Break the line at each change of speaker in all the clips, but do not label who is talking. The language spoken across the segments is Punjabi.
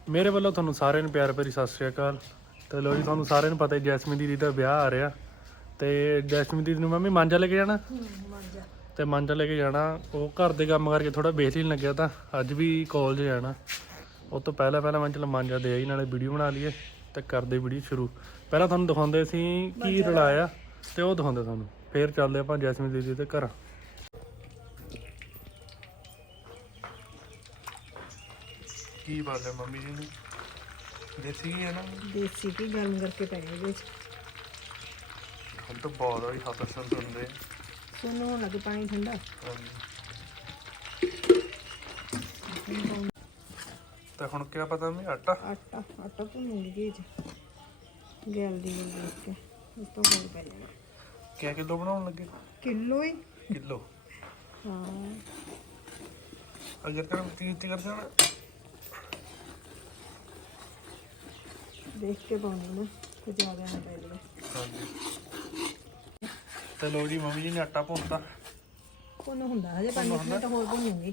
ਮੇਰੇ ਵੱਲੋਂ ਤੁਹਾਨੂੰ ਸਾਰਿਆਂ ਨੂੰ ਪਿਆਰ ਭਰੀ ਸਤਿ ਸ਼੍ਰੀ ਅਕਾਲ। ਤੇ ਲੋ ਜੀ, ਤੁਹਾਨੂੰ ਸਾਰਿਆਂ ਨੂੰ ਪਤਾ ਹੈ ਜੈਸਮੀਨ ਦੀਦੀ ਦਾ ਵਿਆਹ ਆ ਰਿਹਾ ਤੇ ਜੈਸਮੀਨ ਦੀਦੀ ਨੂੰ ਮੰਮੀ ਮਾਂਜਾ ਲੈ ਕੇ ਜਾਣਾ ਤੇ ਮਾਂਜਾ ਲੈ ਕੇ ਜਾਣਾ। ਉਹ ਘਰ ਦੇ ਕੰਮ ਕਰਕੇ ਥੋੜਾ ਬੇਹਲੀ ਲੱਗਿਆ ਤਾਂ ਅੱਜ ਵੀ ਕਾਲਜ ਜਾਣਾ। ਉਹ ਤੋਂ ਪਹਿਲਾਂ ਮੈਂ ਚਲ ਮਾਂਜਾ ਦੇ ਆਈ, ਨਾਲੇ ਵੀਡੀਓ ਬਣਾ ਲਈਏ ਤੇ ਕਰਦੇ ਵੀਡੀਓ ਸ਼ੁਰੂ। ਪਹਿਲਾਂ ਤੁਹਾਨੂੰ ਦਿਖਾਉਂਦੇ ਸੀ ਕੀ ਰਲਾਇਆ ਤੇ ਉਹ ਦਿਖਾਉਂਦੇ ਤੁਹਾਨੂੰ, ਫੇਰ ਚੱਲਦੇ ਆਪਾਂ ਜੈਸਮੀਨ ਦੀਦੀ ਦੇ ਘਰ। ਕੀ ਬਾਤ ਹੈ ਮੰਮੀ ਜੀ ਨੇ ਦੇਸੀ ਹੈ ਨਾ,
ਦੇਸੀ ਕੀ ਗਰਮ ਕਰਕੇ ਪੈ ਗਏ ਵਿੱਚ।
ਹੁਣ ਤਾਂ ਬਹੁਤ ਆ ਹੱਥ ਸੰਤ ਹੁੰਦੇ
ਸੋਨੂੰ ਹੋਣ ਲੱਗੇ ਪਾਣੀ ਠੰਡਾ।
ਤਾਂ ਹੁਣ ਕਿਆ ਪਤਾ ਮੈਂ ਆਟਾ
ਆਟਾ ਭੁੰਨੂਗੀ ਜੀ ਜਲਦੀ ਦੇਖ ਕੇ ਉਸ ਤੋਂ ਹੋਰ ਪੈ ਜਾਣਾ।
ਕਿਆ ਕਿਲੋ ਬਣਾਉਣ ਲੱਗੇ?
ਕਿਲੋ ਹੀ।
ਕਿਲੋ
ਹਾਂ,
ਅਗਰ ਕਰ ਤੀਜ ਕਰ ਜਾਣਾ
ਦੇਖ ਕੇ ਪਾਉਣਾ ਨਾ ਕਿ ਜ਼ਿਆਦਾ ਨਾ ਪੈ ਜਾਵੇ।
ਹਾਂਜੀ ਤੇ ਲੋ ਜੀ, ਮੰਮੀ ਜੀ ਨੇ ਆਟਾ ਭੁੰਨਤਾ।
ਕੋਨ ਹੁੰਦਾ ਹਜੇ 5 ਮਿੰਟ ਹੋਰ ਭੁੰਨੂਗੀ।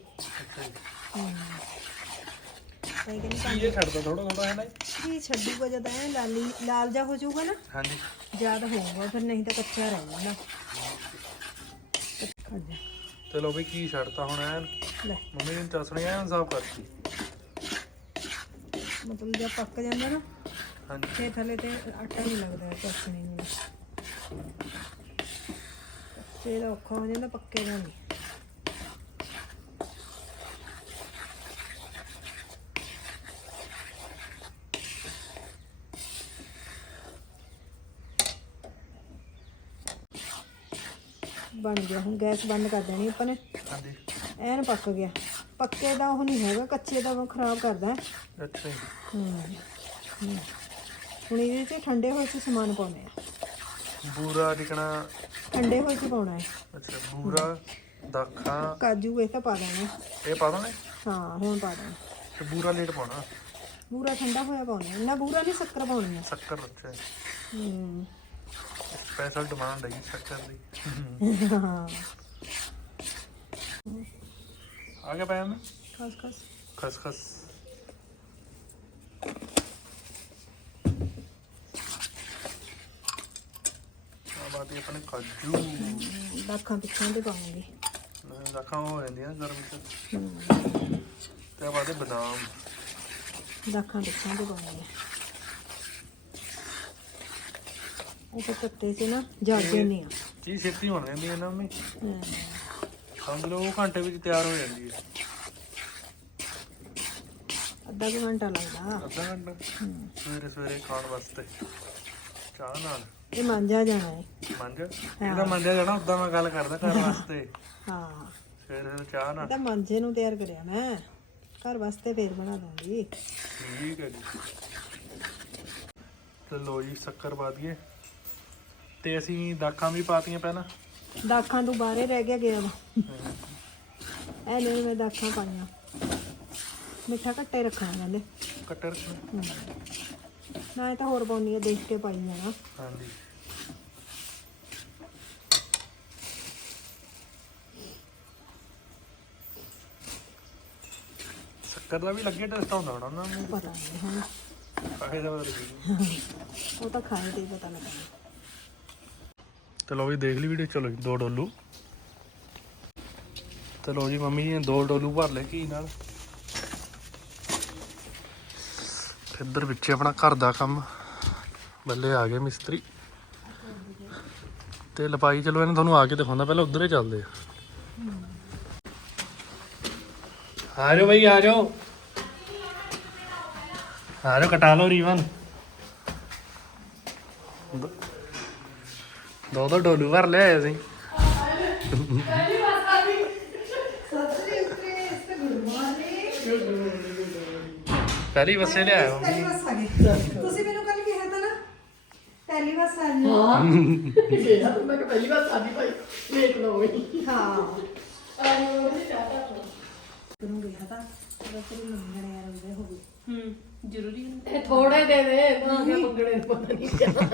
ਤਾਂ ਕਹਿੰਦੀ
ਇਹ ਛੱਡਦਾ ਥੋੜਾ ਹੈ ਨਾ
ਕੀ ਛੱਡੂਗਾ ਜਦ ਐ ਲਾਲ ਜਾ ਹੋ ਜਾਊਗਾ ਨਾ।
ਹਾਂਜੀ
ਜ਼ਿਆਦਾ ਹੋਊਗਾ ਫਿਰ, ਨਹੀਂ ਤਾਂ ਕੱਚਾ ਰਹਿ ਜਾਣਾ। ਖੜ ਜਾ
ਤੇ ਲੋ ਵੀ ਕੀ ਛੱਡਤਾ ਹੁਣ ਐਨ
ਲੈ,
ਮੰਮੀ ਨੇ ਚਸਣੀ ਐਨ ਸਾਫ਼ ਕਰਤੀ।
ਮਤਲਬ ਜਦ ਪੱਕ ਜਾਂਦਾ ਨਾ
ਹਾਂਜੀ
ਤੇ ਥੱਲੇ ਤੇ ਆਟਾ ਨਹੀਂ ਲੱਗਦਾ ਚਸਣੀ ਨੂੰ। ਕੱਚੇ ਦਾ ਔਖਾ ਹੋ ਜਾਂਦਾ, ਪੱਕੇ ਦਾ ਨਹੀਂ। ਬਣ ਗਿਆ। ਹੁਣ ਗੈਸ ਬੰਦ ਕਰ ਦੇਣੀ ਆਪਾਂ ਨੇ।
ਹਾਂਜੀ
ਐਨ ਪੱਕ ਗਿਆ। ਪੱਕੇ ਦਾ ਉਹ ਨਹੀਂ ਹੈਗਾ, ਕੱਚੇ ਦਾ ਉਹ ਖਰਾਬ ਕਰਦਾ।
ਅੱਛਾ ਜੀ।
ਹੁਣ ਇਹਦੇ 'ਚ ਠੰਡੇ ਹੋਏ 'ਚ ਸਮਾਨ ਪਾਉਣੇ ਆ।
ਬੂਰਾ ਟਿਕਣਾ
ਠੰਡੇ ਹੋਏ 'ਚ ਪਾਉਣਾ ਹੈ।
ਅੱਛਾ, ਬੂਰਾ ਦਾਖਾਂ
ਕਾਜੂ ਇਹ ਤਾਂ ਪਾ ਦੇਣਾ।
ਇਹ ਪਾ ਦੋਣੇ
ਹਾਂ ਹੁਣ ਪਾ ਦੇਣਾ।
ਤੇ ਬੂਰਾ ਲੇਟ ਪਾਉਣਾ।
ਬੂਰਾ ਠੰਡਾ ਹੋਇਆ ਪਾਉਣਾ। ਨਾ ਬੂਰਾ ਨਹੀਂ, ਸ਼ੱਕਰ ਪਾਉਣੀ ਆ।
ਸ਼ੱਕਰ ਅੱਛਾ
ਹੂੰ
ਸਪੈਸ਼ਲ ਡਿਮਾਂਡ ਹੈ ਸ਼ੱਕਰ ਦੀ।
ਹਾਂ,
ਆ ਗਿਆ ਪਾਇਆ ਮੈਂ
ਖਸ
ਖਸਖਸ। ਆ ਬਾਤ ਇਹ ਆਪਣੇ ਕਾਜੂ
ਦਾਖਾਂ ਪਿੱਛੋਂ ਤੇ ਪਾਉਂਗੀ।
ਰੱਖਾਂ ਹੋ ਜਾਂਦੀਆਂ ਗਰਮ ਚ। ਤੇ ਆ ਬਾਤ ਬਦਾਮ
ਦਾਖਾਂ ਪਿੱਛੋਂ ਤੇ ਪਾਉਂਗੀ। ਉਹ ਤਾਂ ਪੱਤੇ 'ਚ ਨਾ ਜਾਗੇ ਨਹੀਂ ਆ।
ਚੀਜ਼ ਛੇਤੀ ਹੋਣ ਜਾਂਦੀ ਹੈ ਨਾ ਮੰਮੀ,
ਹਾਂ,
ਸਮਝ ਲਓ ਘੰਟੇ ਵਿੱਚ ਤਿਆਰ ਹੋ ਜਾਂਦੀ ਹੈ।
ਅੱਧਾ ਕੁ ਘੰਟਾ ਲੱਗਦਾ।
ਅੱਧਾ ਘੰਟਾ ਸਵੇਰੇ ਸਵੇਰੇ ਖਾਣ ਵਾਸਤੇ ਚਾਹ ਨਾਲ।
ਇਹ ਮਾਂਜਾ ਜਾਣਾ ਹੈ।
ਇਹਦਾ ਮੰਜਿਆ ਜਾਣਾ। ਉਦਾਂ ਮੈਂ ਗੱਲ ਕਰਦਾ ਘਰ ਵਾਸਤੇ।
ਹਾਂ,
ਸਵੇਰੇ ਸਵੇਰੇ ਚਾਹ ਨਾਲ।
ਇਹਦਾ ਮਾਂਜੇ ਨੂੰ ਤਿਆਰ ਕਰਿਆ ਮੈਂ, ਘਰ ਵਾਸਤੇ ਫੇਰ ਬਣਾ ਦੂੰਗੀ।
ਠੀਕ ਹੈ ਜੀ। ਤੇ ਲੋ ਜੀ, ਸ਼ੱਕਰ ਪਾ ਦਈਏ ਤੇ ਅਸੀਂ ਦਾਖਾਂ ਵੀ ਪਾਤੀਆਂ ਪਹਿਲਾਂ।
ਦਾਖਾਂ ਤੋਂ ਬਾਹਰੇ ਰਹਿ ਗਿਆ ਵਾ। ਇਹ ਨਹੀਂ ਮੈਂ ਦਾਖਾਂ ਪਾਈਆਂ। ਮਿੱਠਾ ਘੱਟੇ ਰੱਖਣਾ ਕਹਿੰਦੇ।
ਕੱਟੇ ਰੱਖਣਾ।
ਨਾ ਇਹ ਤਾਂ ਹੋਰ ਪਾਉਣੀ ਆ, ਦੇਖ ਕੇ ਪਾਈ ਜਾਣਾ।
ਹਾਂਜੀ ਸ਼ੱਕਰ ਦਾ ਵੀ ਲੱਗੇ ਟੇਸਟ ਆਉਂਦਾ ਹੋਣਾ ਉਹਨਾਂ ਨੂੰ।
ਪਤਾ ਨਹੀਂ ਹੁਣ,
ਕਾਹੇ ਦਾ ਪਤਾ ਲੱਗੀ।
ਉਹ ਤਾਂ ਖਾਏ ਤੇ ਹੀ ਪਤਾ ਲੱਗਣਾ।
ਚਲੋ ਵੀ ਦੇਖ ਲਈ ਵੀਡੀਓ। ਚਲੋ ਜੀ, 2 ਡੋਲੂ। ਚਲੋ ਜੀ, ਮੰਮੀ ਨੇ 2 ਡੋਲੂ ਭਰ ਲਏ ਘੀ ਨਾਲ। ਇੱਧਰ ਪਿੱਛੇ ਆਪਣਾ ਘਰ ਦਾ ਕੰਮ ਬੱਲੇ ਆ ਗਏ ਮਿਸਤਰੀ ਤੇ ਲਪਾਈ। ਚਲੋ ਇਹਨੂੰ ਤੁਹਾਨੂੰ ਆ ਕੇ ਦਿਖਾਉਂਦਾ, ਪਹਿਲਾਂ ਉੱਧਰ ਹੀ ਚੱਲਦੇ ਆ ਜਾਓ ਬਈ, ਆ ਜਾਓ ਕਟਾ ਲਓ ਰੀਵਨ। 2 ਡੋਲੂ ਭਰ ਲਿਆ ਅਸੀਂ। ਪਹਿਲੀ ਬੱਸੇ ਲਿਆਇਆ
ਤੁਸੀਂ ਮੈਨੂੰ ਕੱਲ ਕਿਹਾ ਤਾਂ ਨਾ ਪਹਿਲੀ ਵਾਰ ਸਾਡੀ।
ਕਿਹਾ ਤਾਂ ਮੈਂ ਕਿ ਪਹਿਲੀ ਵਾਰ ਸਾਡੀ ਭਾਈ ਲੇਟ ਨਾ ਹੋਈ।
ਹਾਂ,
ਆਇਓ ਨਹੀਂ ਚਾਹਤਾ।
ਤੈਨੂੰ ਕਿਹਾ ਤਾਂ ਤੇਰੀ ਮੰਮੀ ਨੇ ਯਾਰ ਉਹਦੇ ਹੋ ਗਈ।
ਜ਼ਰੂਰੀ ਇਹ ਥੋੜੇ ਦੇ ਦੇ ਤਾਂ ਕਿ ਮੰਗਣੇ ਨੂੰ ਪਤਾ ਨਹੀਂ ਕਿਆ।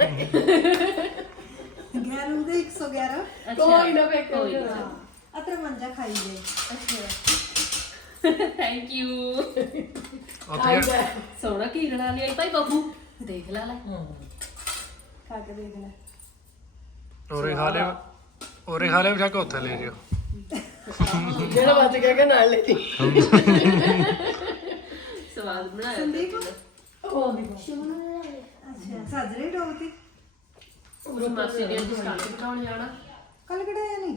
11 ਦੇ 111।
ਕੋਈ ਨਾ ਵੇਖ
ਅਤਰ ਮੰਜਾ ਖਾਈ ਜਾਏ।
ਅੱਛਾ
ਥੈਂਕ ਯੂ।
ਉੱਥੇ
ਸੋਹਣਾ ਕੀ ਰਣਾ ਲਿਆਈ ਭਾਈ ਬੱਬੂ, ਦੇਖ ਲੈ ਲੈ।
ਖਾ ਕੇ ਦੇਖ ਲੈ।
ਉਰੇ ਖਾ ਲਿਓ, ਉਰੇ ਖਾ ਲਿਓ, ਜਾ ਕੇ ਉੱਥੇ ਲੈ ਜਿਓ।
ਜਿਹੜਾ ਬਚ ਗਿਆ ਕਿ ਨਾਲ ਲੈ ਜੀ।
ਸਵਾਦ ਬਣਾਇਆ
ਸੰਦੀਪ
ਉਹ ਵੀ
ਅੱਛਾ ਸਾਜਰੇ ਡੋਬਤੀ
ਉਹ ਮਾਸੀ ਦੇ ਅੱਜ ਸਟਾਰਟ ਬਣਾਉਣ ਜਾਣਾ।
ਕੱਲ ਕਿਹੜਾ ਨਹੀਂ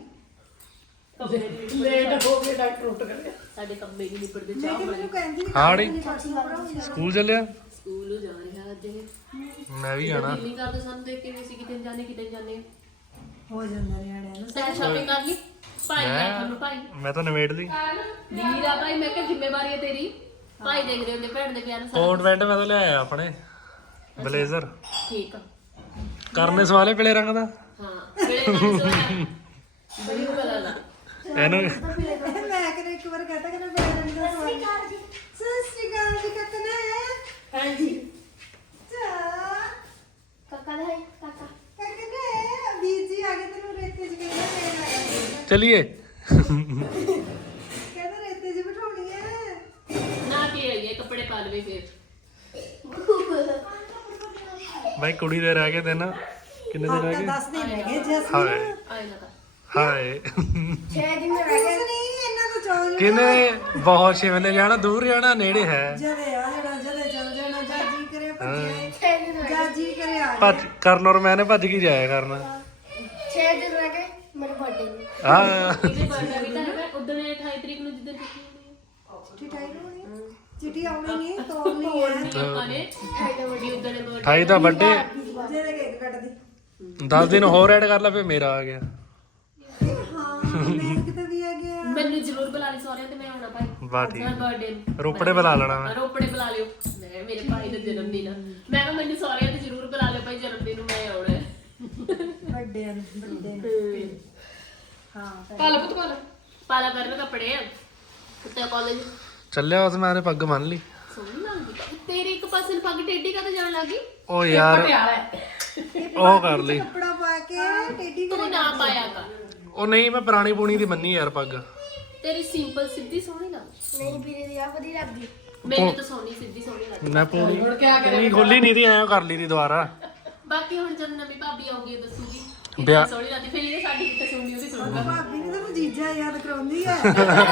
ਲੇਟ ਹੋ ਗਏ, ਡਾਕਟਰ ਉੱਠ ਗਏ।
ਸਾਡੇ ਕੰਮੇ ਨਹੀਂ ਨਿਬੜਦੇ,
ਮੈਂ
ਚਾਹ
ਕਿ
ਬਣੀ।
ਮੈਨੂੰ ਕਹਿੰਦੀ
ਹਾੜੀ
ਨਹੀਂ
ਸਕੂਲ ਚੱਲਿਆ,
ਸਕੂਲ ਜਾ ਰਿਹਾ ਅੱਜ ਇਹ।
ਮੈਂ ਵੀ ਜਾਣਾ।
ਦਿਲ ਨਹੀਂ ਕਰਦੇ ਸਾਨੂੰ ਦੇਖ ਕੇ ਵੀ ਅਸੀਂ ਕਿਤੇ ਜਾਣੇ ਕਿਤੇ ਜਾਣੇ।
ਹੋ ਜਾਂਦਾ ਨਿਆਣਿਆਂ ਨੂੰ
ਸੈਰ ਸ਼ਾਪਿੰਗ ਕਰ ਲਈ ਭਾਈ, ਮੈਂ ਤੁਹਾਨੂੰ ਭਾਈ
ਮੈਂ ਤਾਂ ਨਵੇੜ ਲਈ
ਵੀਰ ਆ ਭਾਈ, ਮੈਂ ਕਿਹਾ ਜ਼ਿੰਮੇਵਾਰੀ ਹੈ ਤੇਰੀ। ਭਾਈ ਦੇਖਦੇ ਹੁੰਦੇ ਭੈਣ ਦੇ ਪਿਆਰ ਨੂੰ ਸਾਰਾ।
ਕੋਟ ਪੈਂਟ ਮੈਂ ਤਾਂ ਲਿਆਇਆ ਆਪਣੇ, ਬਲੇਜ਼ਰ
ਠੀਕ ਆ।
ਕਰਨੇ ਸਵਾਲੇ ਪੀਲੇ ਰੰਗ ਦਾ।
ਹਾਂ ਵੇਲੇ ਨਾਲ ਸੋਇਆ ਬੜੀ ਬਲਾ ਲਾ।
ਇਹਨੂੰ
ਮੈਂ ਕਿਹਾ ਇੱਕ ਵਾਰ ਕਹਤਾ ਕਿ ਨਾ ਬੇੜਾ ਨਹੀਂ ਦਾ ਸਵਾਲ ਸਤਿ ਸ਼੍ਰੀ ਅਕਾਲ ਜੀ ਕੱਕਨਾ ਹੈ
ਹਾਂਜੀ
ਚਾ
ਕਾਕਾ ਦਾ ਹੈ ਕਾਕਾ।
ਕੱਕਨੇ ਵੀਰ ਜੀ ਆ ਗਏ ਤੈਨੂੰ ਰੇਤੇ 'ਚ ਕਹਿੰਦਾ ਲੈਣ ਆਇਆ
ਚਲਿਏ।
ਕਹਿੰਦਾ ਰੇਤੇ 'ਚ ਬਿਠਾਉਣੀ ਹੈ
ਨਾ ਕੀ ਆਈਏ ਕੱਪੜੇ ਪਾ ਲਵੇ ਫਿਰ।
ਬਾਈ ਕੁੜੀ ਦੇ ਰਹਿ ਗਏ ਦਿਨ, ਕਿੰਨੇ ਦਿਨ ਰਹਿ ਗਏ?
10 ਦਿਨ ਰਹਿ ਗਏ ਜਸ
ਹਾਏ
ਆਏ ਨਾ ਕਰ।
ਹਾਏ
6 ਦਿਨ ਰਹਿ ਗਏ ਨਹੀਂ ਇਹਨਾਂ ਤੋਂ ਚੌਲ
ਕਿਨੇ ਬਹੁਤ ਸ਼ਿਮਲੇ ਜਾਣਾ, ਦੂਰ ਜਾਣਾ, ਨੇੜੇ ਹੈ।
ਜਦੇ ਆ ਜਿਹੜਾ ਜਦੇ ਚੱਲ ਜਾਣਾ ਜਾਜੀ ਕਰੇ ਭੱਜਿਆ ਜਾਜੀ ਕਰੇ ਆ
ਭੱਜ ਕਰਨ ਔਰ ਮੈਨੇ ਭੱਜ ਕੇ ਜਾਇਆ ਕਰਨਾ।
6 ਦਿਨ ਰਹਿ ਗਏ ਮੇਰੇ ਬਰਥਡੇ ਨੂੰ।
ਹਾਂ
ਇਹਦੇ ਬਰਥਡੇ ਵੀ ਤਾਂ ਹੈਗਾ ਉਦੋਂ 28 ਤਰੀਕ ਨੂੰ ਜਿੱਦਣ ਛੁੱਟੀ ਹੋਣੀ ਹੈ।
ਚਿੱਟੀ ਆਉਣੀ ਚਿੱਟੀ ਆਉਣੀ ਨਹੀਂ ਤੋੜਨੀ ਹੈ
ਆਪਾਂ ਨੇ 28 ਵੱਡੀ ਉਦੋਂ ਨੇ
28 ਦਾ ਵੱਡੇ
ਜਿਹਦੇ ਕੇਕ ਕੱਟਦੀ
10 ਦਿਨ ਹੋਰ ਐਡ ਕਰ ਲਾ, ਫਿਰ ਮੇਰਾ ਆ ਗਿਆ।
ਹਾਂ ਮੈਂ ਕਿਤੇ ਵੀ ਆ ਗਿਆ
ਮੈਨੂੰ ਜ਼ਰੂਰ ਬੁਲਾ ਲਈ ਸਹੁਰਿਆਂ ਤੇ ਮੈਂ ਆਉਣਾ ਭਾਈ।
ਵਾਹ ਠੀਕ।
ਬਰਥਡੇ ਨੂੰ
ਰੋਪੜੇ ਬੁਲਾ ਲੈਣਾ ਮੈਂ।
ਰੋਪੜੇ ਬੁਲਾ ਲਿਓ। ਮੈਂ ਮੇਰੇ ਭਾਈ ਦਾ ਜਨਮ ਦਿਨ ਆ, ਮੈਂ ਕਿਹਾ ਮੈਨੂੰ ਸਹੁਰਿਆਂ ਤੇ ਜ਼ਰੂਰ ਬੁਲਾ ਲਿਓ ਭਾਈ, ਜਨਮ ਦਿਨ ਨੂੰ ਮੈਂ ਆਉਣਾ ਹੈ।
ਵੱਡੇ ਨੂੰ ਹਾਂ
ਕੱਲ ਪੁੱਤ ਕੱਲ
ਪਾਲਾ ਕਰਨ ਕੱਪੜੇ ਕੁੱਤੇ ਕਾਲਜ
ਚੱਲਿਆ ਉਸ ਮੈਂ ਪੱਗ ਬੰਨ ਲਈ।
ਸੋਹਣੀ ਲੱਗਦੀ ਤੇਰੀ ਇੱਕ ਪਾਸੇ ਨੂੰ ਪੱਗ ਟੇਢੀ ਕਾ ਜਾਣ ਲੱਗੀ।
ਉਹ ਯਾਰ
ਪਟਿਆਲਾ ਹੈ।
ਉਹ ਕਰ ਲਈ।
ਕੱਪੜਾ ਪਾ ਕੇ ਟੇਢੀ
ਤੂੰ ਨਾ ਪਾਇਆ ਕਰ।
ਉਹ ਨਹੀਂ, ਮੈਂ ਪੁਰਾਣੀ ਪੂਣੀ ਦੀ ਬੰਨੀ ਯਾਰ ਪੱਗ।
ਤੇਰੀ ਸਿੰਪਲ ਸਿੱਧੀ ਸੋਹਣੀ ਲੱਗਦੀ।
ਨਹੀਂ ਵੀਰੇ ਦੀ ਆ ਵਧੀਆ ਲੱਗਦੀ।
ਮੈਨੂੰ ਤਾਂ ਸੋਹਣੀ ਸਿੱਧੀ ਸੋਹਣੀ ਲੱਗਦੀ।
ਮੈਂ ਪੂਣੀ
ਹੁਣ ਕਿਆ ਕਰੇ?
ਪੂਣੀ ਖੋਲੀ ਨਹੀਂ ਦੀ, ਐਂ ਕਰ ਲਈ ਦੀ ਦੁਬਾਰਾ।
ਬਾਕੀ ਹੁਣ ਜਦ ਨਵੀਂ ਭਾਬੀ ਆਉਂਗੀ ਦੱਸੂਗੀ ਕਿ
ਵਿਆਹ-
ਸੋਹਣੀ ਲੱਗਦੀ। ਫਿਰ ਇਹਨੇ ਸਾਡੀ ਕਿੱਥੇ ਸੁਣਨੀ ਉਹਦੀ ਸੁਣੂਗਾ।
ਭਾਬੀ ਨੇ ਤਾਂ ਜੀਜਾ ਯਾਦ ਕਰਾਉਂਦੀ ਹੈ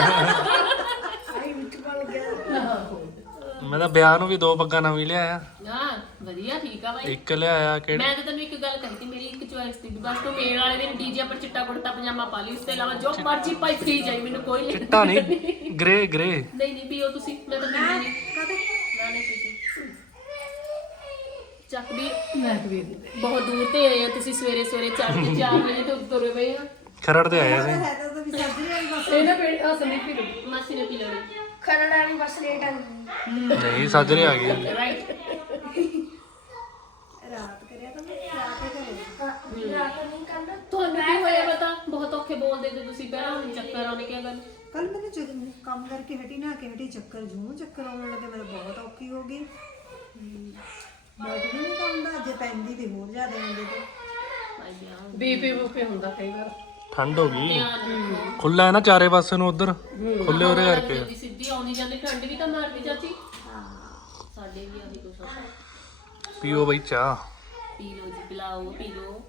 ਆਈ ਵਿੱਚ ਬਣ ਗਿਆ।
ਮੈਂ ਤਾਂ ਵਿਆਹ ਨੂੰ ਵੀ 2 ਪੱਗਾਂ ਨਵੀਂ ਲਿਆਇਆ।
ਹਾਂ ਵਧੀਆ ਠੀਕ ਆ ਬਾਈ।
ਇੱਕ ਲਿਆਇਆ ਕਿਹੜੀ
ਮੈਂ ਤਾਂ ਤੈਨੂੰ ਇੱਕ ਗੱਲ ਕਹੀ ਤੀ, ਮੇਰੀ ਇੱਕ ਚੁਆਇਸ ਸੀ ਬਸ ਤੂੰ ਮੇਲ ਵਾਲੇ ਦਿਨ ਡੀਜੇ ਪਰ ਚਿੱਟਾ ਕੁੜਤਾ ਪਜਾਮਾ ਪਾ ਲਈ, ਉਸ ਤੋਂ ਇਲਾਵਾ ਜੋ ਮਰਜ਼ੀ ਪਾਈ ਫਰੀ ਜਾਈ, ਮੈਨੂੰ ਕੋਈ ਲੈਣਾ
ਚਿੱਟਾ ਨਹੀਂ, ਗ੍ਰੇ ਗ੍ਰੇ।
ਨਹੀਂ ਪੀਓ ਤੁਸੀਂ, ਮੈਂ ਤਾਂ ਪੀਂਦੀ ਨਹੀਂ।
ਕਦੇ
ਨਾ ਨਹੀਂ ਪੀਤੀ। ਚੱਕ ਵੀ
ਮੈਂ ਵੀ
ਬਹੁਤ ਦੂਰ ਤੇ ਆਏ ਆ ਤੁਸੀਂ, ਸਵੇਰੇ ਸਵੇਰੇ 4 ਵਜੇ ਤੋਂ ਤੁਰੇ ਪਏ ਆ।
ਖਰੜ ਤੇ ਆਇਆ ਸੀ।
ਹੈ ਤਾਂ ਵੀ ਸੱਜ ਰਹੀ ਬਸ
ਇਹਨਾਂ ਪਿੰਡ ਆ ਸੰਦੀਪ ਵੀ ਰੁਕੀ।
ਮਾਸੀ ਨੇ ਪੀ ਲੈਣੀ।
ਖਰੜਾ ਨਹੀਂ ਬਸ ਲੇਟ ਆ ਗਈ।
ਨਹੀਂ ਸਾਜਰੇ ਆ ਗਈ।
ਰਾਈਟ।
ਰਾਤ ਕਰਿਆ ਤਾਂ ਮੈਂ ਰਾਤ ਹੀ ਕਰੇ
ਰਾਤ ਨਹੀਂ ਕਰਨਾ।
ਤੁਹਾਨੂੰ ਕੀ ਹੋਇਆ ਪਤਾ, ਬਹੁਤ ਔਖੇ ਬੋਲਦੇ ਤੇ ਤੁਸੀਂ ਪਹਿਲਾਂ ਹੁਣ ਚੱਕਰ ਆਉਣੇ ਕੀ ਗੱਲ।
ਕੱਲ ਮੈਨੂੰ ਕੰਮ ਕਰਕੇ ਹਟੀ ਨਾ ਕੇ ਹਟੀ ਚੱਕਰ ਚੱਕਰ ਆਉਣ ਲੱਗੇ ਮੈਂ ਬਹੁਤ ਔਖੀ ਹੋ ਗਈ ਬਾਡੀ ਨਹੀਂ ਕੰਮਦਾ ਜੇ ਪੈਂਦੀ ਤੇ ਹੋਰ ਜ਼ਿਆਦਾ ਆਉਂਦੇ ਤੇ
ਭਾਈ ਵਿਆਹ
ਬੀਪੀ ਬੂਪੀ ਹੁੰਦਾ ਕਈ ਵਾਰ।
ਠੰਡ ਹੋ ਗਈ,
ਧਿਆਨ ਰੱਖੋ।
ਖੁੱਲਾ ਹੈ ਨਾ ਚਾਰੇ ਪਾਸੇ ਨੂੰ ਉਧਰ, ਖੁੱਲੇ ਉਹਦੇ ਕਰਕੇ।
ਜਲਦੀ ਸਿੱਧੀ ਆਉਣੀ ਜਾਂਦੀ, ਠੰਡ ਵੀ ਤਾਂ ਮਾਰਦੀ ਚਾਚੀ। ਸਾਡੇ ਵੀ ਆਹੀ ਕੁਛ ਆ।
ਪੀਓ ਬਈ ਚਾਹ।
ਪੀ ਲਓ ਜੀ, ਪਿਲਾਓ ਪੀ ਲਓ।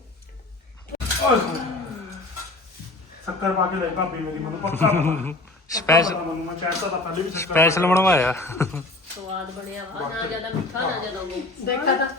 ਸ਼ੱਕਰ ਪਾ ਕੇ ਲੈ ਭਾਬੀ ਮੇਰੀ, ਮੈਨੂੰ ਪੱਕਾ ਪਤਾ
ਸਪੈਸ਼ਲ
ਮੈਨੂੰ, ਮੈਂ ਕਹਿਤਾ ਤਾਂ ਪਹਿਲੇ ਵੀ ਸ਼ੱਕਰ
ਸਪੈਸ਼ਲ ਬਣਵਾਇਆ।
ਸਵਾਦ ਬਣਿਆ ਵਾ, ਨਾ ਜ਼ਿਆਦਾ ਮਿੱਠਾ ਨਾ ਜ਼ਿਆਦਾ ਉਹ।
ਦੇਖਾ ਤਾਂ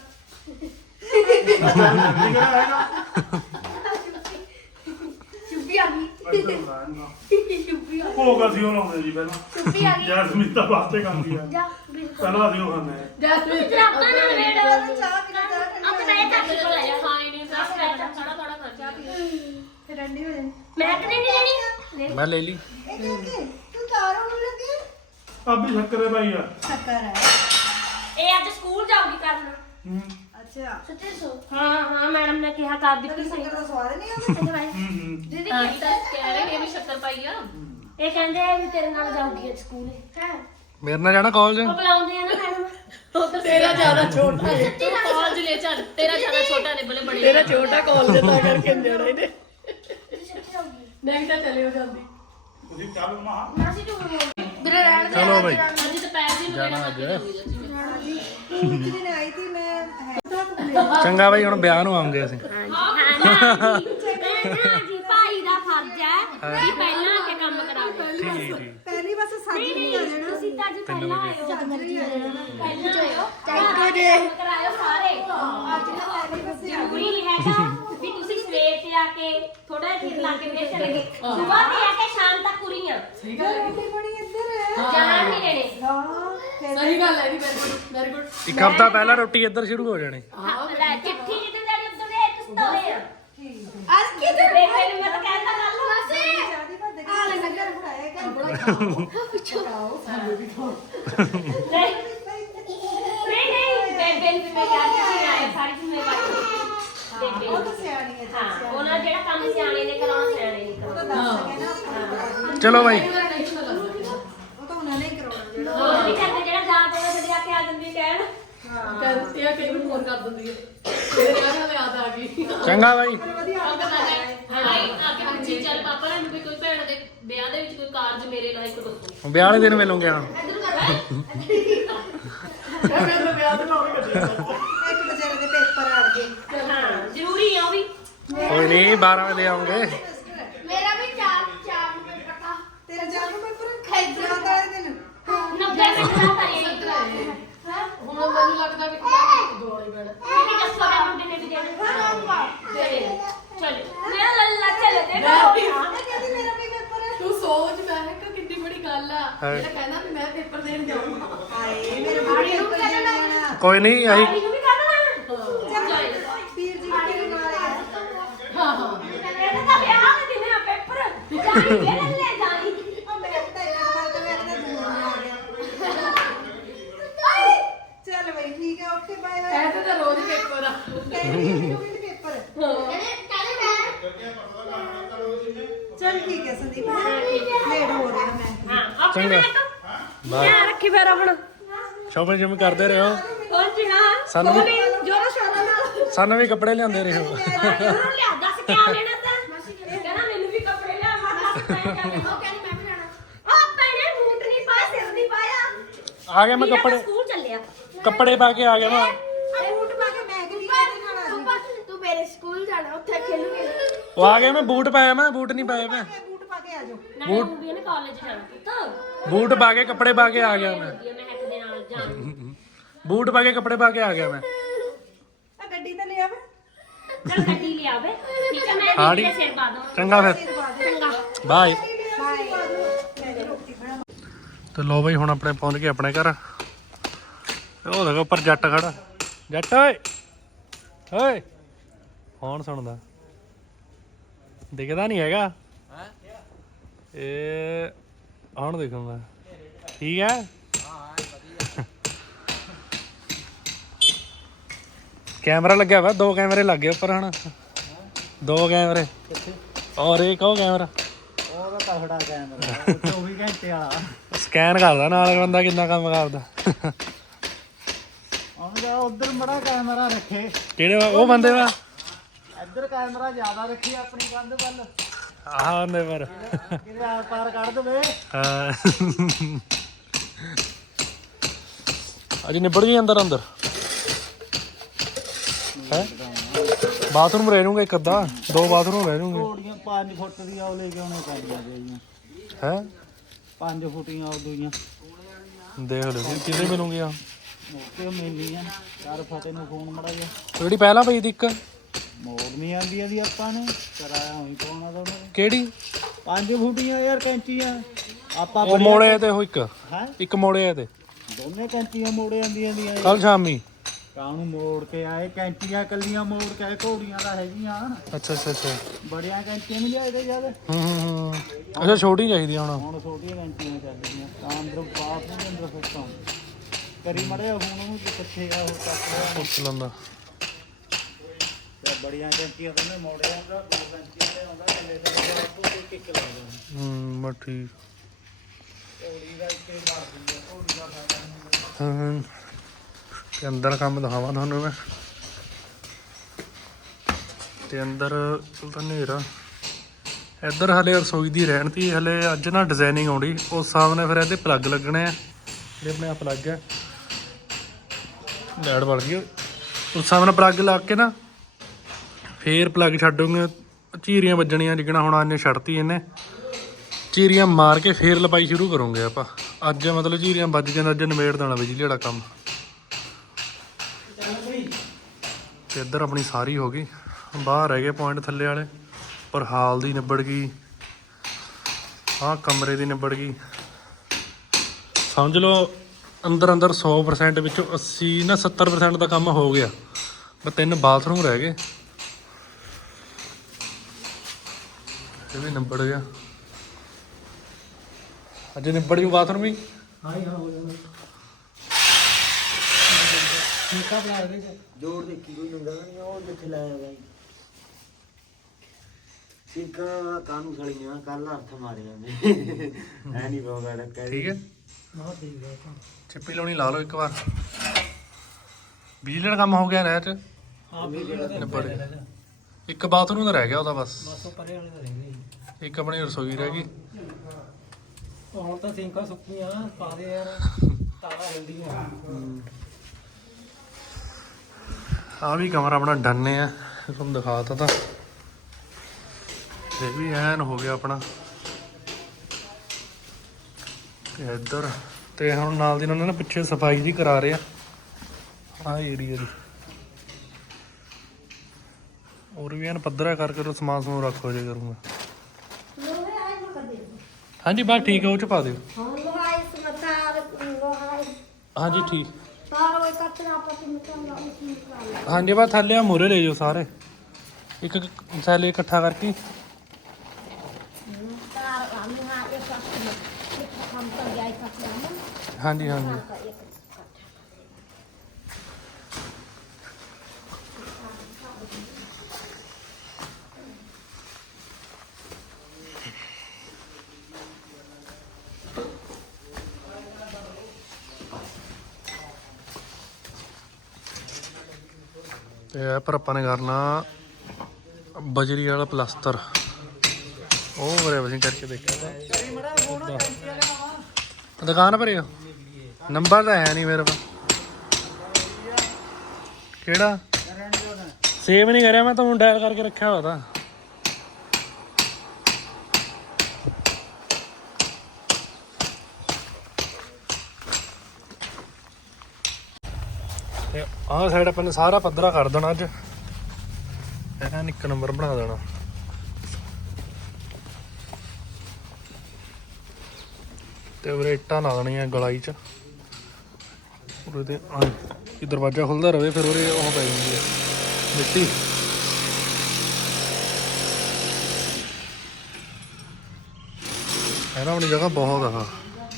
ਚੁੱਪੀ ਆ ਗਈ। ਚੁੱਪੀ ਆ
ਹੋਗਾ ਸੀ ਉਹ ਲਾਉਂਦੇ ਜੀ ਪਹਿਲਾਂ,
ਚੁੱਪੀ ਆ ਗਈ।
ਜੈਸਮੀਨ ਤਾਂ ਵਾਸਤੇ ਖਾਂਦੀ ਆ,
ਜਾ ਬਿਲਕੁਲ।
ਪਹਿਲਾਂ ਅਸੀਂ ਉਹ ਖਾਂਦੇ ਆ।
ਜੈਸਮੀਨ
ਆਪਾਂ ਨਾ ਵੇਟ
ਚਾਹ ਪੀਣਾ
ਆਪਣਾ ਇਹ ਤਾਂ
ਜਦੋਂ ਆਇਆ ਖਾਏ ਨੇ ਤਾਂ ਥੋੜਾ ਥੋੜਾ ਖਾ ਚਾਹ ਪੀ।
ਫਿਰ ਠੰਡੀ ਹੋ ਜਾਂਦੀ
ਮੈਂ ਕਦੇ ਨਹੀਂ ਲੈਣੀ।
ਮੈਂ ਲੈ ਲਈ।
ਇਹ ਕਹਿੰਦੇ ਤੂੰ ਤਾਰ ਹੋਣ ਲੱਗੀ
ਭਾਬੀ ਸ਼ੱਕਰ ਹੈ ਭਾਈ ਆ।
ਸ਼ੱਕਰ ਹੈ
ਇਹ ਅੱਜ ਸਕੂਲ ਜਾਊਗੀ ਕਰਨ।
ਹੂੰ
ਅੱਛਾ
ਸੱਚੇ ਸੋ। ਹਾਂ ਮੈਡਮ ਨੇ ਕਿਹਾ ਕਰ ਦਿੱਤੀ ਸਹੀ।
ਸ਼ੱਕਰ ਦਾ ਸਵਾਦ ਨਹੀਂ ਆਉਂਦਾ
ਦੀਦੀ
ਤਾਂ ਹੀ ਤਾਂ ਕਹਿ ਰਹੇ ਨੇ ਵੀ ਸ਼ੱਕਰ ਪਾਈ ਆ।
ਇਹ ਕਹਿੰਦੇ ਵੀ ਤੇਰੇ ਨਾਲ ਜਾਊਗੀ ਅੱਜ ਸਕੂਲ। ਹੈ
ਮੇਰੇ ਨਾਲ ਜਾਣਾ ਕਾਲਜ।
ਉਹ ਬੁਲਾਉਂਦੇ ਆ ਨਾ ਮੈਡਮ।
ਉਧਰ
ਤੇਰਾ ਜ਼ਿਆਦਾ ਛੋਟਾ ਹੈ।
ਤੂੰ ਕਾਲਜ ਲੈ ਚੱਲ, ਤੇਰਾ ਜ਼ਿਆਦਾ ਛੋਟਾ ਨੇ ਬਲੇ ਬੜੇ।
ਤੇਰਾ ਛੋਟਾ ਕਾਲਜ ਤਾਂ ਕਰਕੇ ਜਾਣਾ ਇਹਨੇ।
ਤੁਸੀਂ ਸੱਚੀ ਜਾਊਗੀ।
ਨਹੀਂ ਤਾਂ ਚਲੇ ਹੋ ਜਾਂਦੀ।
ਤੁਸੀਂ ਚਾਹ ਲਓ ਮਾ
ਮਾਸੀ ਤੂੰ
ਚਲੋ ਬਈ
ਅੱਜ ਦੁਪਹਿਰ ਦੀ
ਜਾਣਾ
ਮੈਂ
ਅੱਜ
ਸਕੂਲ ਚ ਦਿਨ ਆਈ ਸੀ ਮੈਂ
ਚੰਗਾ ਬਈ ਹੁਣ ਵਿਆਹ ਨੂੰ ਆਉਂਗੇ ਅਸੀਂ
ਜੀ ਭਾਈ ਦਾ ਫਰਜ਼ ਹੈ ਵੀ ਪਹਿਲਾਂ ਆ ਕੇ ਕੰਮ ਕਰਾਓ
ਠੀਕ
ਪਹਿਲੀ ਬਸ ਸੱਜ ਨਹੀਂ ਆ ਜਾਣਾ
ਤੁਸੀਂ ਤਾਂ ਅੱਜ ਪਹਿਲਾਂ ਆਇਓ
ਜਦ ਮਰਜ਼ੀ ਆ ਜਾਣਾ
ਪਹਿਲਾਂ ਆਇਓ ਕੰਮ ਕਰਾਇਓ ਸਾਰੇ
ਅੱਜ ਨਾ ਪਹਿਲੀ ਬਸ
ਜ਼ਰੂਰੀ ਨਹੀਂ ਹੈਗਾ ਵੀ ਤੁਸੀਂ ਸਵੇਰ ਤੇ ਆ ਕੇ ਥੋੜਾ ਜਿਹਾ ਲਾ ਕੇ ਫੇਰ ਚਲੇ ਗਏ ਸਵੇਰ ਤੇ ਆ ਕੇ ਸ਼ਾਮ ਤੱਕ ਕੁੜੀਆਂ
ਰੋਟੀ ਬਣੀ ਇੱਧਰ ਹੈ
ਜਾਣ ਨਹੀਂ ਦੇਣੇ
ਹਾਂ ਫਿਰ
ਸਹੀ ਗੱਲ ਹੈ ਜੀ ਵੈਰੀ ਗੁੱਡ
ਇੱਕ ਹਫ਼ਤਾ ਪਹਿਲਾਂ ਰੋਟੀ ਇੱਧਰ ਸ਼ੁਰੂ ਹੋ ਜਾਣੀ
ਲੈ ਚਿੱਠੀ ਜਿੱਦਾਂ ਜਾਣੀ ਉਦੋਂ ਦੇ ਤੁਸੀਂ ਤਾਂ ਹੋਏ ਆ
ਅੱਜ ਕਿਧਰ
ਬੇਬੇ ਨੂੰ ਮੈਂ ਤਾਂ ਕਹਿੰਦਾ ਗੱਲ ਮਾਸੀ
ਜਿਆਦੀ ਭੱਜ ਗਈ ਆ ਲੈ ਨੰਗਰ ਫੜਾਏਗਾ
ਨਹੀਂ ਬੇਬੇ ਨੂੰ ਵੀ ਮੈਂ ਯਾਦ ਨਹੀਂ ਆਇਆ ਸਾਰੀ ਜ਼ਿੰਮੇਵਾਰੀ ਬੇਬੇ
ਉਹ
ਨੂੰ।
ਤਾਂ ਸਿਆਣੀ ਹੈ
ਹਾਂ ਉਹਨਾਂ ਜਿਹੜਾ ਕੰਮ ਸਿਆਣੇ ਨੇ ਕਰਾਉਣਾ ਸਿਆਣੇ ਨਹੀਂ
ਉਹ ਤਾਂ
ਕਰਾਉਣਾ
ਦੱਸ ਸਕੇ ਨਾ
ਚਲੋ ਬਾਈ
ਉਹ ਤਾਂ ਉਹਨਾਂ ਨੇ ਹੀ ਕਰਾਉਣਾ ਜਿਹੜਾ
ਹੋਰ ਵੀ ਕਰਦੇ ਜਿਹੜਾ ਜਾਂ ਤੋਂ ਜਦ ਆ ਕੇ ਆ ਜਾਂਦੀ ਕਹਿਣ
ਕਰਤੇ ਆ ਕਈ ਵਾਰ ਫੋਨ ਕਰ ਦਿੰਦੀ ਹੈ ਤੇਰੇ ਯਾਰ ਹਲੇ ਯਾਦ ਆ ਗਈ
ਚੰਗਾ ਬਾਈ
ਹਾਈ ਆ ਕੇ ਪੁੱਛੀ ਚੱਲ ਪਾਪਾ ਨੂੰ ਵੀ ਕੋਈ ਭੈਣ ਦੇ ਵਿਆਹ ਦੇ ਵਿੱਚ ਕੋਈ ਕਾਰਜ ਮੇਰੇ ਨਾਲ ਇੱਕ ਦੱਸੋ
ਵਿਆਹ ਵਾਲੇ ਦਿਨ ਮਿਲੂੰਗੇ ਹੁਣ
ਮੈਂ ਵਿਆਹ ਤੇ ਲਾਉਣੀ ਕੱਢੀ
ਇੱਕ ਵਿਚਾਰੇ ਦੇ ਪੇਪਰ ਆ ਗਏ
ਹਾਂ ਜ਼ਰੂਰੀ ਆ ਉਹ ਵੀ
ਕੋਈ ਨਹੀਂ 12 ਵਜੇ ਆਉਂਗੇ
ਮੇਰਾ ਵੀ ਚਾਰ ਪੇਪਰ था
ਤੇਰਾ ਜਾਨ ਪੇਪਰ ਖੈਜਰਾ ਵਾਲੇ ਦਿਨ
90 ਮਿੰਟ ਦਾ ਕਰੇ
ਹੁਣ ਮੈਨੂੰ ਲੱਗਦਾ ਕਿ ਦੋੜੇ ਪੈਣਾ
ਨਹੀਂ ਦੱਸੋ ਨਾ ਮੁੰਡੇ ਨੇ ਵੀ ਦੇਣਾ ਚਲ ਮੇਰਾ ਲੱਲਾ ਚੱਲ ਦੇ
ਕਹਿੰਦੀ ਮੇਰਾ ਵੀ ਪੇਪਰ ਹੈ
ਤੂੰ ਸੋਚ ਮੈਂ ਕਿਹਾ ਕਿੰਨੀ ਬੜੀ ਗੱਲ ਆ ਜਿਹੜਾ ਕਹਿੰਦਾ ਵੀ ਮੈਂ ਪੇਪਰ ਦੇਣ ਜਾਊਂਗਾ
ਹਾਏ ਮੇਰੇ ਬਾੜੀ ਨੂੰ ਕਹਿਣਾ
ਕੋਈ ਨਹੀਂ ਅਸੀਂ
ਨੂੰ ਵੀ ਕਹਿ ਦੇਣਾ
ਵੀਰ ਜੀ ਕਿਹੜੇ ਨਾਲ ਹੈ
ਇਹਦਾ ਤਾਂ ਵਿਆਹ ਦੇ ਦਿਨ ਆ ਪੇਪਰ ਜਾਈ ਵੇ ਲੈ ਜਾਈ
ਉਹ ਮੈਂ ਤਾਂ ਇਹਨਾਂ ਨਾਲ ਤਾਂ ਮੈਂ ਕਹਿੰਦਾ ਦੂਰ ਆ ਗਿਆ ਚੱਲ ਬਈ ਠੀਕ ਹੈ ਓਕੇ ਬਾਏ ਬਾਏ
ਐ ਤਾਂ ਰੋਜ਼ ਪੇਪਰ ਆ
ਕਹਿੰਦੀ ਪੇਪਰ ਚੱਲ ਠੀਕ ਹੈ ਸੰਦੀਪ ਲੇਟ ਹੋ ਰਿਹਾ ਮੈਂ
ਹਾਂ ਆਪਣੇ
ਚੰਗਾ।
ਮੈਂ ਧਿਆਨ ਰੱਖੀ ਫੇਰ ਆਪਣਾ
ਸ਼ੋਪਿੰਗ ਜਿਮ ਕਰਦੇ ਰਹੋ
ਪਹੁੰਚਣਾ
ਸਾਨੂੰ ਵੀ
ਜੋਰਾ ਸ਼ੋਰਾ ਨਾਲ
ਸਾਨੂੰ ਵੀ ਕੱਪੜੇ ਲਿਆਉਂਦੇ ਰਹੋ
ਉਹਨੂੰ ਲਿਆ ਦੱਸ ਕਿਆ ਲੈਣਾ ਤਾਂ ਕਹਿੰਦਾ ਮੈਨੂੰ ਵੀ ਕੱਪੜੇ ਲਿਆ ਮੈਂ ਦੱਸ ਪੈ ਜਾ ਉਹ ਕਹਿੰਦੀ ਮੈਂ ਵੀ ਲੈਣਾ ਉਹ ਭੈਣੇ ਬੂਟ ਨਹੀਂ ਪਾਇਆ ਸਿਰ ਨਹੀਂ ਪਾਇਆ
ਆ ਗਿਆ ਮੈਂ
ਵੀਰਾ ਤਾਂ
ਕੱਪੜੇ
ਸਕੂਲ ਚੱਲਿਆ
ਕੱਪੜੇ ਪਾ ਕੇ ਆ ਗਿਆ ਮੈਂ
ਬੂਟ ਪਾ ਕੇ ਮੈਂ ਕਿਹਦੀ ਕਹਿੰਦੀ ਨਾਲ ਆ ਜੀ
ਤੂੰ ਮੇਰੇ ਸਕੂਲ ਜਾਣਾ ਉੱਥੇ ਖੇਲੂਗੇ
ਉਹ ਆ ਗਿਆ ਮੈਂ ਬੂਟ ਪਾਇਆ ਮੈਂ ਬੂਟ ਨਹੀਂ ਪਾਏ ਮੈਂ
ਬੂਟ ਪਾ ਕੇ ਆ ਜਾਓ
ਨਾਲੇ ਉਹ ਵੀ ਨੇ ਕਾਲਜ ਜਾਣਾ ਪੁੱਤ
ਬੂਟ ਪਾ ਕੇ ਕੱਪੜੇ ਪਾ ਕੇ ਆ ਗਿਆ ਮੈਂ
ਵਧੀਆ ਮੈਂ ਇੱਕ ਦੇ ਨਾਲ ਜਾਣਾ
ਬੂਟ ਪਾ ਕੇ ਕੱਪੜੇ ਪਾ ਕੇ ਆ ਗਿਆ ਮੈਂ
ਆ ਗੱਡੀ ਤਾਂ ਲੈ ਆਵੇ
ਚੱਲ ਗੱਡੀ ਲਿਆਵੇ ਠੀਕ ਹੈ ਮੈਂ
ਹਾੜੀ।
ਦੀਦੀ ਦੇ ਸਿਰ ਪਾ ਦਵਾਂ
ਚੰਗਾ ਫਿਰ
ਚੰਗਾ
ਬਾਏ
ਬਾਏ ਮੈਂ ਰੋਟੀ ਬਣਾ
ਤੇ ਲੋ ਬਈ ਹੁਣ ਆਪਣੇ ਪਹੁੰਚ ਗਏ ਆਪਣੇ ਘਰ ਉਹ ਦੇਖੋ ਉੱਪਰ ਜੱਟ ਖੜਾ ਜੱਟ ਓਏ ਓਏ ਕੌਣ ਸੁਣਦਾ ਦਿਖਦਾ ਨਹੀਂ ਹੈਗਾ ਇਹ ਹੁਣ ਦੇਖੂੰਗਾ ਠੀਕ ਹੈ ਕੈਮਰਾ ਲੱਗਿਆ ਵਾ 2 ਕੈਮਰੇ ਲੱਗੇ ਉੱਪਰ ਹੁਣ 2 ਕੈਮਰੇ ਔਰ ਇੱਕ ਉਹ ਕੈਮਰਾ
ਉਹਦਾ ਤਗੜਾ ਕੈਮਰਾ 24 ਘੰਟੇ ਵਾਲਾ
ਸਕੈਨ ਕਰਦਾ ਨਾਲ ਬੰਦਾ ਕਿੰਨਾ ਕੰਮ ਕਰਦਾ
ਉਹਦਾ ਉਧਰ ਬੜਾ ਕੈਮਰਾ ਰੱਖੇ
ਕਿਹੜੇ ਉਹ ਬੰਦੇ ਵਾ
ਇੱਧਰ ਕੈਮਰਾ ਜ਼ਿਆਦਾ ਰੱਖੀ ਆਪਣੀ ਕੰਧ ਵੱਲ
ਆਹ ਬੰਦੇ ਪਰ
ਕਿਤੇ ਆਰ ਪਾਰ ਕੱਢ ਦੇਵੇ
ਹਾਂ ਅਜੀ ਨਿਬੜ ਗਈ ਅੰਦਰ ਅੰਦਰ ਹੈ ਬਾਥਰੂਮ ਰਹਿ ਜਾਊਗਾ ਇੱਕ ਅੱਧਾ 2 ਬਾਥਰੂਮ ਰਹਿ ਜਾਊਗੇ
ਘੋੜੀਆਂ 5 ਫੁੱਟ ਦੀਆਂ ਉਹ ਲੈ ਕੇ ਆਉਣੇ ਪੈਂਦੀਆਂ ਜਿਹੜੀਆਂ
ਹੈ
5 ਫੁੱਟੀਆਂ ਉਹ ਦੂਈਆਂ
ਦੇਖ ਲਓ ਜੀ ਕਿਹਦੇ ਮਿਲੂਗੀਆਂ
ਮੋਟੇ ਮਿਲਦੀਆਂ ਯਾਰ ਫਤੇ ਨੂੰ ਫੋਨ ਮੜਾ ਗਿਆ
ਜਿਹੜੀ ਪਹਿਲਾਂ ਪਈ ਦੀ ਇੱਕ
ਮੋੜ ਨਹੀਂ ਆਂਦੀ ਇਹਦੀ ਆਪਾਂ ਨੂੰ ਕਿਰਾਇਆ ਹੋਈ ਪਾਉਣਾ ਤਾਂ ਉਹਨਾਂ ਨੇ
ਕਿਹੜੀ
5 ਫੁੱਟੀਆਂ ਯਾਰ ਕੈਂਚੀਆਂ ਆਪਾਂ
ਉਹ ਮੋੜੇ ਤੇ ਉਹ ਇੱਕ
ਹੈ
ਇੱਕ ਮੋੜੇ ਤੇ
ਦੋਨੇ ਕੈਂਚੀਆਂ ਮੋੜੇ ਆਂਦੀਆਂ ਦੀਆਂ
ਕੱਲ ਸ਼ਾਮੀ
ਕਾਹਨੂੰ ਮੋੜ ਕੇ ਆਏ ਕੈਂਚੀਆਂ ਕੱਲੀਆਂ ਮੋੜ ਕੇ ਆਏ ਘੋੜੀਆਂ ਦਾ ਹੈਗੀਆਂ
ਅੱਛਾ ਅੱਛਾ ਅੱਛਾ
ਬੜੀਆਂ ਕੈਂਚੀਆਂ ਨਹੀਂ ਲਿਆਏ ਜਦ
ਹੂੰ ਅੱਛਾ ਛੋਟੀ ਚਾਹੀਦੀ ਹੁਣ
ਹੁਣ ਛੋਟੀਆਂ ਕੈਂਚੀਆਂ ਚੱਲਦੀਆਂ ਤਾਂ ਅੰਦਰ ਬਾਥ ਦੇ ਅੰਦਰ ਸਿਸਟਮ ਕਰੀ ਮੜਿਆ ਹੁਣ ਉਹਨੂੰ ਕਿੱਥੇ ਆ ਉਹ ਚੱਕ ਲਿਆ
ਪੁੱਛ ਲੈਂਦਾ
ਤੇ ਬੜੀਆਂ ਕੈਂਚੀਆਂ ਤਾਂ ਮੋੜਿਆ ਹੁੰਦਾ 2 ਕੈਂਚੀਆਂ ਤੇ ਆਉਂਦਾ ਥੱਲੇ ਤੇ ਆਪੋ ਇੱਕ ਲੱਗਦਾ
ਬਸ ਠੀਕ
ਘੋੜੀ ਦਾ ਇੱਕੇ ਬਾਤ ਹੁੰਦੀ ਘੋੜੀ ਦਾ ਫਾਇਦਾ ਨਹੀਂ
ਹਾਂ ਤੇ ਅੰਦਰ ਕੰਮ ਦਿਖਾਵਾਂ ਤੁਹਾਨੂੰ ਮੈਂ ਤੇ ਅੰਦਰ ਤਾਂ ਹਨੇਰਾ ਇੱਧਰ ਹਲੇ ਰਸੋਈ ਦੀ ਰਹਿਣ ਤੀ ਹਲੇ ਅੱਜ ਨਾ ਡਿਜ਼ਾਈਨਿੰਗ ਆਉਣੀ ਉਸ ਸਾਹਮਣੇ ਫਿਰ ਇਹਦੇ ਪਲੱਗ ਲੱਗਣੇ ਆ ਜਿਹੜੇ ਆਪਣੇ ਆ ਪਲੱਗ ਆ ਲੈਟ ਬਲ ਗਈ ਉਸ ਸਾਹਮਣੇ ਪਲੱਗ ਲਾ ਕੇ ਨਾ ਫੇਰ ਪਲੱਗ ਛੱਡੂਗੇ ਚੀਰੀਆਂ ਵੱਜਣੀਆਂ ਜਿਗਣਾ ਹੁਣ ਆਨੇ ਛੱਡਤੀ ਇਹਨੇ ਚੀਰੀਆਂ ਮਾਰ ਕੇ ਫੇਰ ਲਪਾਈ ਸ਼ੁਰੂ ਕਰੋਗੇ ਆਪਾਂ ਅੱਜ ਮਤਲਬ ਚੀਰੀਆਂ ਵੱਜ ਜਾਂਦੇ ਅੱਜ ਨਿਬੇੜ ਦੇਣਾ ਬਿਜਲੀ ਵਾਲਾ ਕੰਮ ਤੇ ਇੱਧਰ ਆਪਣੀ ਸਾਰੀ ਹੋ ਗਈ ਬਾਹਰ ਰਹਿ ਗਏ ਪੁਆਇੰਟ ਥੱਲੇ ਵਾਲੇ ਪਰ ਹਾਲ ਦੀ ਨਿਬੜ ਗਈ ਆਹ ਕਮਰੇ ਦੀ ਨਿਬੜ ਗਈ ਸਮਝ ਲਓ ਅੰਦਰ 100% ਵਿੱਚੋਂ 80 ਨਾ 70% ਦਾ ਕੰਮ ਹੋ ਗਿਆ ਬਸ 3 ਬਾਥਰੂਮ ਰਹਿ ਗਏ ਇਹ ਵੀ ਨਿਬੜ ਗਿਆ ਅੱਜ ਨਿਬੜ ਜੂ ਬਾਥਰੂਮ ਵੀ
ਜੋੜ ਦੇਖੀ ਕੋਈ ਨੰਗਾ ਨਹੀਂ ਉਹ ਜਿੱਥੇ ਲਾਇਆ ਬਾਈ ਸਿੱਕਾ ਕਾਨੂੰ ਸੜੀਆਂ ਕੱਲ ਹੱਥ ਮਾਰੇ ਜਾਂਦੇ ਐ ਨਹੀਂ ਪਾਉਂਦਾ ਡੱਕਾ
ਠੀਕ ਹੈ ਚਿੱਪੀ ਲਾਉਣੀ ਲਾ ਲਓ ਇੱਕ ਵਾਰ ਬਿਜਲੀ ਦਾ ਕੰਮ ਹੋ ਗਿਆ ਰਹਿ ਚ ਨਿਬੜ ਗਿਆ ਇੱਕ ਬਾਥਰੂਮ ਦਾ ਰਹਿ ਗਿਆ ਉਹਦਾ ਬਸ ਇੱਕ ਆਪਣੀ ਰਸੋਈ ਰਹਿ ਗਈ
ਹੁਣ ਤਾਂ ਸਿੰਕਾਂ ਸੁੱਕੀਆਂ ਪਾ ਦੇ ਯਾਰ ਤਾਲਾ ਹਿਲਦੀਆਂ
ਆ ਵੀ ਕਮਰਾ ਆਪਣਾ ਡੰਨੇ ਆ ਤੁਹਾਨੂੰ ਦਿਖਾਤਾ ਤਾਂ ਇਹ ਵੀ ਐਨ ਹੋ ਗਿਆ ਆਪਣਾ ਤੇ ਇੱਧਰ ਤੇ ਹੁਣ ਨਾਲ ਦੀ ਨਾਲ ਨਾ ਪਿੱਛੇ ਸਫਾਈ ਜੀ ਕਰਾ ਰਹੇ ਆ ਏਰੀਆ ਦੀ ਹੋਰ ਵੀ ਐਨ ਪੱਧਰਾ ਕਰਕੇ ਸਮਾਨ ਸਮੂਨ ਰੱਖੋ ਜੇ ਕਰੂੰਗਾ ਹਾਂਜੀ ਬਸ ਠੀਕ ਹੈ ਉਹ ਚ ਪਾ ਦਿਓ ਹਾਂਜੀ ਠੀਕ ਹਾਂਜੀ ਬਸ ਥੱਲੇ ਆ ਮੂਰੇ ਲੈ ਜਾਓ ਸਾਰੇ ਇੱਕ ਥੈਲੇ ਇਕੱਠਾ ਕਰਕੇ ਹਾਂਜੀ ਹਾਂਜੀ ਤੇ ਇਹ ਪਰ ਆਪਾਂ ਨੇ ਕਰਨਾ ਬਜਰੀ ਵਾਲਾ ਪਲਾਸਟਰ ਉਹ ਬਰੇ ਵਜਨ ਕਰਕੇ ਦੇਖਿਆ ਤਾਂ ਦੁਕਾਨ ਪਰ ਆ ਨੰਬਰ ਤਾਂ ਹੈ ਨਹੀਂ ਮੇਰੇ ਕੋਲ ਕਿਹੜਾ ਸੇਵ ਨਹੀਂ ਕਰਿਆ ਮੈਂ ਤੁਹਾਨੂੰ ਡਾਇਲ ਕਰਕੇ ਰੱਖਿਆ ਹੋਇਆ ਤਾਂ ਤੇ ਆਹ ਸਾਈਡ ਆਪਾਂ ਨੇ ਸਾਰਾ ਪੱਧਰਾ ਕਰ ਦੇਣਾ ਅੱਜ ਇਹਨਾਂ ਇੱਕ ਨੰਬਰ ਬਣਾ ਦੇਣਾ ਤੇ ਉਰੇ ਇੱਟਾਂ ਲਾ ਦੇਣੀਆਂ ਗਲਾਈ ਚ ਉਰੇ ਤੇ ਇਹ ਦਰਵਾਜ਼ਾ ਖੁੱਲਦਾ ਰਵੇ ਫਿਰ ਉਰੇ ਉਹ ਪੈ ਜਾਂਦੀ ਹੈ ਮਿੱਟੀ ਇਹਨਾਂ ਆਪਣੀ ਜਗ੍ਹਾ ਬਹੁਤ ਆ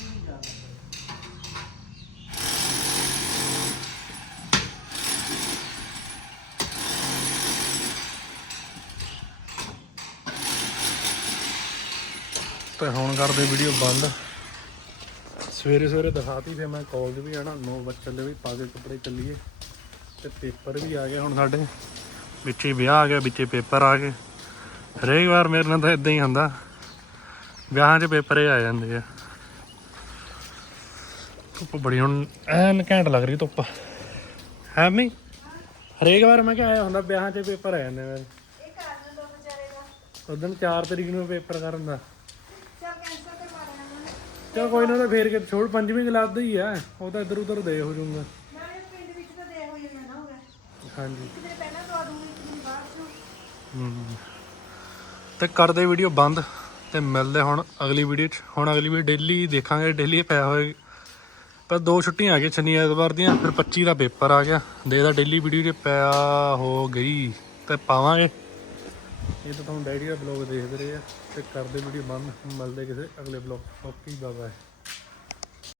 ਤੇ ਹੁਣ ਕਰਦੇ ਵੀਡੀਓ ਬੰਦ ਸਵੇਰੇ ਸਵੇਰੇ ਦਿਖਾਤੀ ਫਿਰ ਮੈਂ ਕਾਲਜ ਵੀ ਜਾਣਾ 9 ਵਜੇ ਚੱਲੇ ਵੀ ਪਾ ਕੇ ਕੱਪੜੇ ਚੱਲੀਏ ਤੇ ਪੇਪਰ ਵੀ ਆ ਗਏ ਹੁਣ ਸਾਡੇ ਵਿੱਚੇ ਵਿਆਹ ਆ ਗਿਆ ਵਿੱਚੇ ਪੇਪਰ ਆ ਗਏ ਹਰੇਕ ਵਾਰ ਮੇਰੇ ਨਾਲ ਤਾਂ ਇਦਾਂ ਹੀ ਹੁੰਦਾ ਵਿਆਹਾਂ 'ਚ ਪੇਪਰ ਹੀ ਆ ਜਾਂਦੇ ਆ ਧੁੱਪ ਬੜੀ ਹੁਣ ਐਨ ਘੈਂਟ ਲੱਗ ਰਹੀ ਧੁੱਪ ਹੈ ਮੀ ਹਰੇਕ ਵਾਰ ਮੈਂ ਕਿਹਾ ਆਇਆ ਹੁੰਦਾ ਵਿਆਹਾਂ 'ਚ ਪੇਪਰ ਆ ਜਾਂਦੇ ਮੇਰੇ ਉਦੋਂ 4 ਤਰੀਕ ਨੂੰ ਪੇਪਰ ਕਰਨ ਦਾ ਚਲ ਕੋਈ ਨਾ ਤਾਂ ਫੇਰ ਕੇ ਛੋੜ 5ਵੀਂ ਕਲਾਸ ਦਾ ਹੀ ਆ ਉਹ ਤਾਂ ਇੱਧਰ ਉੱਧਰ ਦੇ ਹੋ ਜਾਊਗਾ ਹਾਂਜੀ ਤੇ ਕਰਦੇ ਵੀਡੀਓ ਬੰਦ ਤੇ ਮਿਲਦੇ ਹੁਣ ਅਗਲੀ ਵੀਡੀਓ 'ਚ ਹੁਣ ਅਗਲੀ ਵੀਡੀਓ ਡੇਲੀ ਦੇਖਾਂਗੇ ਡੇਲੀ ਪਿਆ ਹੋਏ ਪਰ 2 ਛੁੱਟੀਆਂ ਆ ਗਈਆਂ ਸ਼ਨੀ ਐਤਵਾਰ ਦੀਆਂ ਫਿਰ 25 ਦਾ ਪੇਪਰ ਆ ਗਿਆ ਦੇਖਦਾ ਡੇਲੀ ਵੀਡੀਓ 'ਚ ਪਿਆ ਹੋ ਗਈ ਤੇ ਪਾਵਾਂਗੇ ਇਹ ਤਾਂ ਤੁਹਾਨੂੰ ਡੈਡੀ ਦਾ ਬਲੌਗ ਦੇਖਦੇ ਰਹੇ ਆ ਤੇ ਕਰਦੇ ਵੀਡੀਓ ਬੰਦ ਮਿਲਦੇ ਕਿਸੇ ਅਗਲੇ ਬਲੌਗ ਓਕੇ ਬਾਏ ਬਾਏ